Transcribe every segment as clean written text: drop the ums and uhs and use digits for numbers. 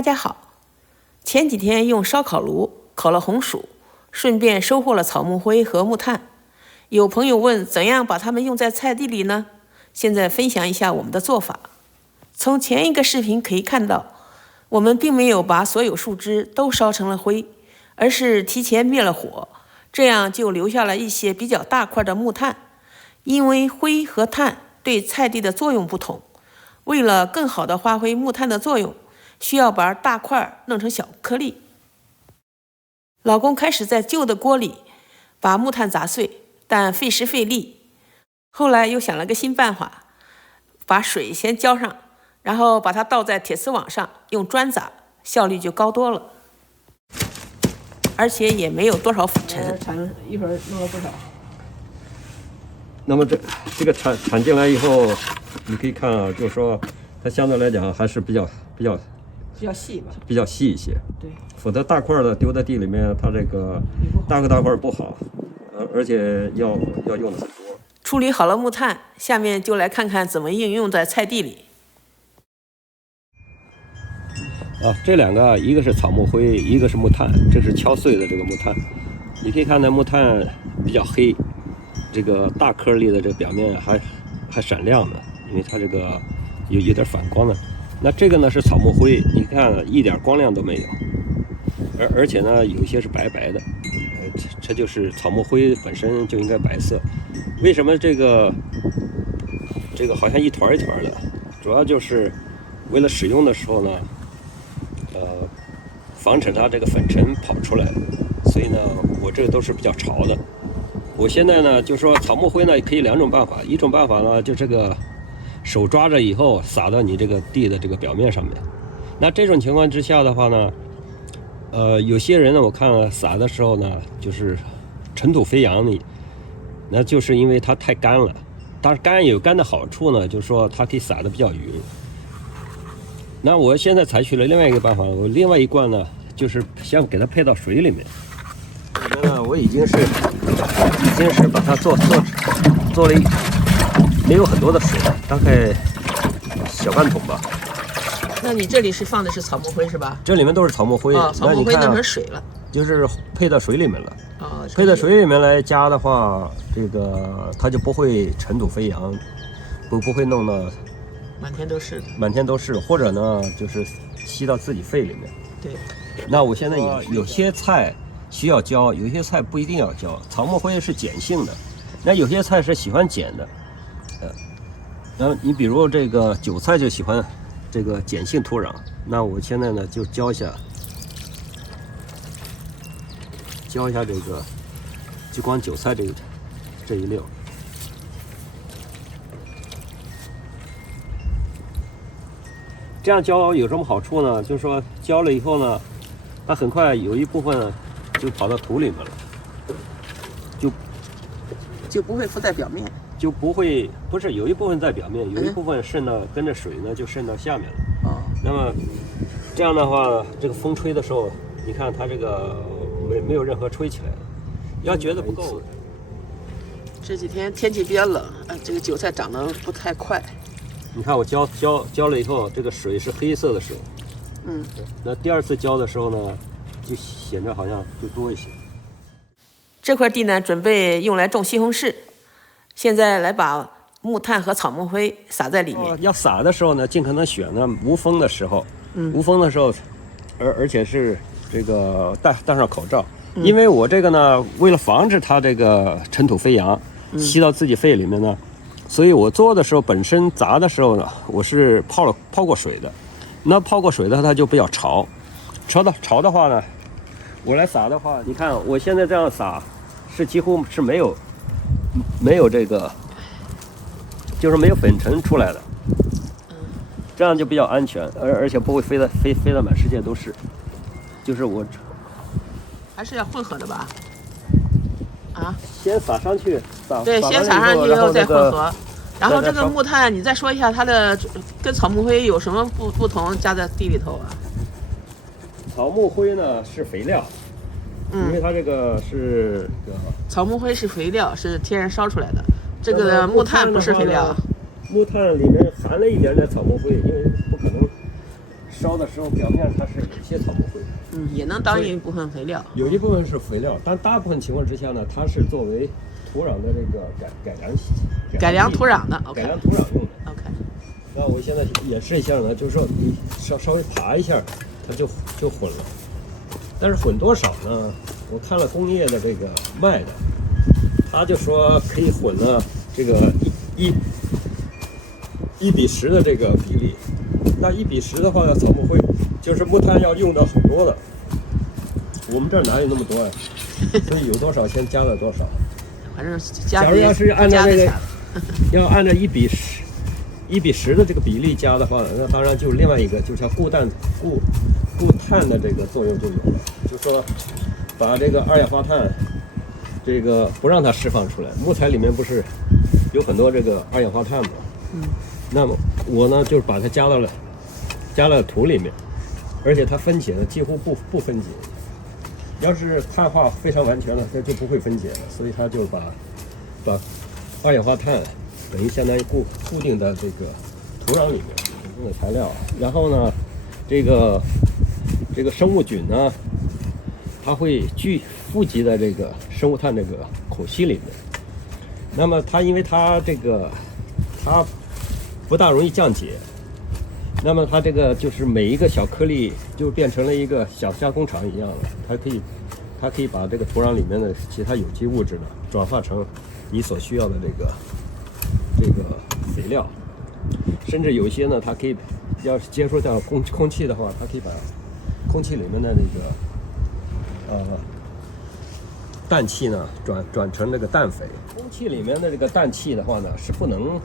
大家好，前几天用烧烤炉烤了红薯，顺便收获了草木灰和木炭。有朋友问怎样把它们用在菜地里呢？现在分享一下我们的做法。从前一个视频可以看到，我们并没有把所有树枝都烧成了灰，而是提前灭了火，这样就留下了一些比较大块的木炭。因为灰和炭对菜地的作用不同，为了更好地发挥木炭的作用，需要把大块弄成小颗粒。老公开始在旧的锅里把木炭砸碎，但费时费力。后来又想了个新办法，把水先浇上，然后把它倒在铁丝网上，用砖砸，效率就高多了，而且也没有多少粉尘。一会儿弄了不少。那么这个铲进来以后，你可以看啊，就是说它相对来讲还是比较细吧，比较细一些。对，否则大块的丢在地里面，它这个大块不好，而且要用的很多。处理好了木炭，下面就来看看怎么应用在菜地里。这两个，一个是草木灰，一个是木炭，这是敲碎的这个木炭。你可以看到木炭比较黑，这个大颗粒的这个表面还闪亮的，因为它这个有点反光的。那这个呢是草木灰，你看一点光亮都没有，而且呢有些是白白的，这就是草木灰本身就应该白色。为什么这个好像一团一团的？主要就是为了使用的时候呢，防止它这个粉尘跑出来，所以呢我这个都是比较潮的。我现在呢就说草木灰呢可以两种办法，一种办法呢就这个手抓着以后撒到你这个地的这个表面上面。那这种情况之下的话呢，有些人呢我看撒的时候呢就是尘土飞扬，那就是因为它太干了。但是干有干的好处呢，就是说它可以撒的比较匀。那我现在采取了另外一个办法，我另外一罐呢就是先给它配到水里面。我已经是把它做了没有很多的水，大概小半桶吧。那你这里是放的是草木灰是吧？这里面都是草木灰，草木灰弄成水了，就是配到水里面了。配到水里面来加的话，这个它就不会尘土飞扬，不会弄得满天都是，或者呢就是吸到自己肺里面。对。那我现在有些菜需要浇，有些菜不一定要浇。草木灰是碱性的，那有些菜是喜欢碱的。那你比如这个韭菜就喜欢这个碱性土壤，那我现在呢就浇一下这个，就光韭菜这一溜。这样浇有什么好处呢？就是说浇了以后呢，它很快有一部分就跑到土里面了，就不会浮在表面，就不是有一部分在表面，有一部分跟着水呢就渗到下面了。那么这样的话，这个风吹的时候，你看它这个没有任何吹起来的。要觉得不够，这几天天气比较冷，这个韭菜长得不太快。你看我浇了以后，这个水是黑色的水。那第二次浇的时候呢，就显得好像就多一些。这块地呢，准备用来种西红柿。现在来把木炭和草木灰撒在里面。要撒的时候呢，尽可能选呢无风的时候。无风的时候，而且是这个戴上口罩。因为我这个呢，为了防止它这个尘土飞扬，吸到自己肺里面呢，所以我做的时候本身砸的时候呢，我是泡过水的。那泡过水的它就比较潮的话呢，我来撒的话，你看我现在这样撒，是几乎是没有这个，就是没有粉尘出来的，这样就比较安全，而且不会飞得满世界都是。就是我还是要混合的吧？先撒上去，对，先撒上去以后再混合。然后这个木炭，你再说一下它的跟草木灰有什么不同？加在地里头啊？草木灰呢是肥料，因为它这个是草木灰是肥料，是天然烧出来的。这个木炭不是肥料。木炭里面含了一点点草木灰，因为不可能烧的时候，表面它是有些草木灰，也能当一部分肥料。有一部分是肥料，但大部分情况之下呢，它是作为土壤的这个改良土壤的改良土壤用的。OK。那我现在演示一下呢，就是说你稍微爬一下，它就混了。但是混多少呢？我看了工业的这个卖的，他就说可以混了这个1比10的这个比例。那1比10的话呢，草木灰就是木炭要用到很多的，我们这儿哪有那么多呀？所以有多少先加了多少。反正假如要是按照这个，要按照1比10的这个比例加的话，那当然就另外一个，就像固碳的这个作用就有了，就说把这个二氧化碳这个不让它释放出来。木材里面不是有很多这个二氧化碳吗？那么我呢就是把它加了土里面，而且它分解的几乎不分解。要是碳化非常完全了，它就不会分解了，所以它就把二氧化碳等于相当于固定在这个土壤里面用的材料。然后呢，这个生物菌呢，它会富集在这个生物炭这个孔隙里面。那么因为它不大容易降解，那么它这个就是每一个小颗粒就变成了一个小加工厂一样了。它可以把这个土壤里面的其他有机物质呢转化成你所需要的这个肥料，甚至有一些呢，它可以要是接触到空气的话，它可以把空气里面的那个氮气呢转成这个氮肥。空气里面的这个氮气的话呢是不能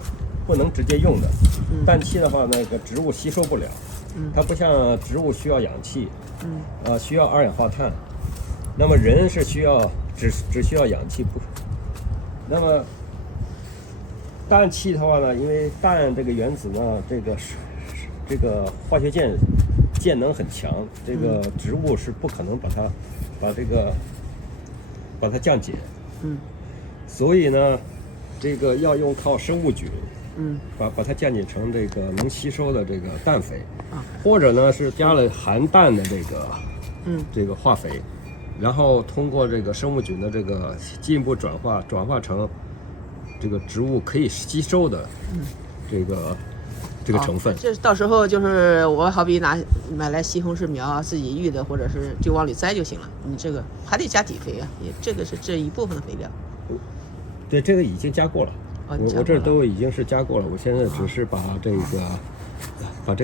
直接用的，氮气的话那个植物吸收不了，它不像植物需要氧气，需要二氧化碳，那么人是只需要氧气不。那么氮气的话呢，因为氮这个原子呢，这个化学键能很强，这个植物是不可能把它降解，所以呢，这个要靠生物菌，把它降解成这个能吸收的这个氮肥，或者呢是加了含氮的这个化肥，然后通过这个生物菌的这个进一步转化成这个植物可以吸收的这个成分。这到时候就是我好比买来西红柿苗自己育的，或者是就往里栽就行了。你这个还得加底肥啊，这个是这一部分的肥料。对，这个已经加过了。我这都已经是加过了，我现在只是把这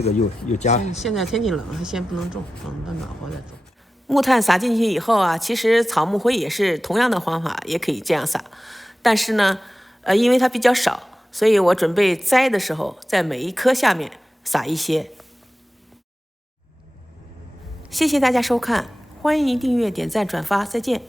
个又加。现在天气冷，还先不能种，等到暖和再种。木炭撒进去以后啊，其实草木灰也是同样的方法，也可以这样撒。但是呢，因为它比较少，所以我准备栽的时候，在每一颗下面撒一些。谢谢大家收看，欢迎订阅、点赞、转发，再见。